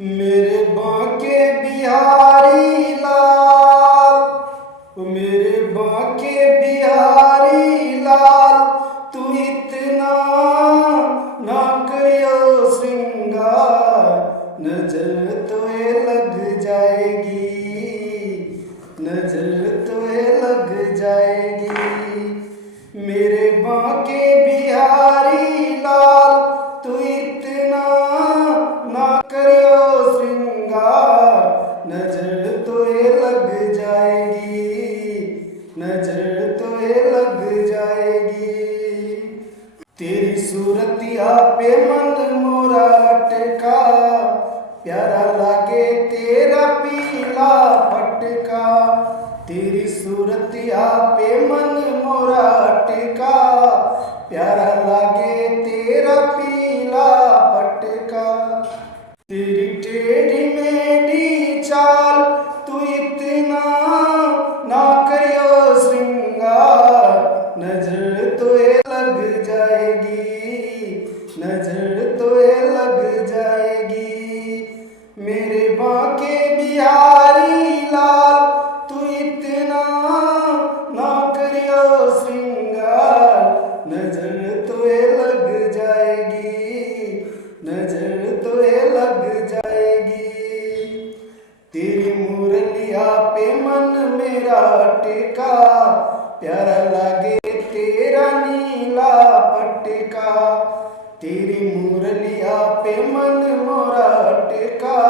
मेरे बांके बिहारी लाल, मेरे बांके बिहारी लाल, तू इतना ना करियो श्रृंगार, नजर तोए लग जाएगी, नजर तोए लग जाएगी। मेरे बांके बिहारी लाल, तू इतना ना करियो श्रृंगार, नजर तोए लग जाएगी, नजर तोए लग जाएगी। तेरी सूरतिया पे मन मोरा अटका, प्यारा लागे तेरा पीला पटका। तेरी सूरतिया पे मन मोरा अटका, प्यारा लागे तेरा पीला पटका। तेरी टेढ़ी मेढ़ी चाल, तू इतना ना करियो श्रृंगार, नजर तोए लग जाएगी, नजर तोए लग जाएगी। मेरे बांके बिहारी लाल, तू इतना ना करियो श्रृंगार, नजर तोए लग जाएगी, नजर तोए लग जाएगी। तेरी मुरलिया पे मन मेरा अटका, प्यारा लागे तेरा नीला पटका। तेरी मुरलिया पे मन मोरा अटका,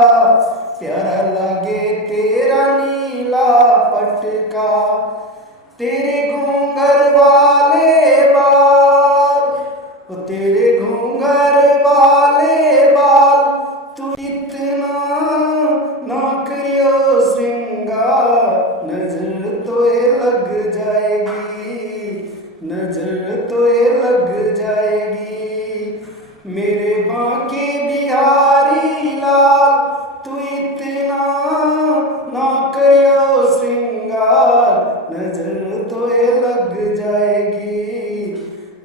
प्यारा लागे तेरा नीला पटका। तेरे घूंघर वाले बाल, ओ तेरे घूंघर वाले बाल, तू इतना ना करियो श्रृंगार, नजर तोए लग जाएगी, नजर तोए लग जाएगी। मेरे बांके बिहारी लाल, तू इतना ना करियो श्रृंगार, नजर तोए लग जाएगी,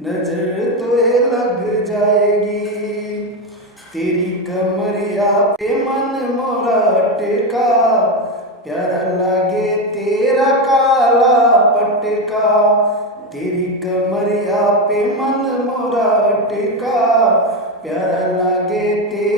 नजर तोए लग जाएगी। तेरी कमरिया पे मन मोरा अटका, प्यारा लागे तेरा काला पटका। तेरी कमरिया पे मन मोरा अटका, प्यारा लागे तेरा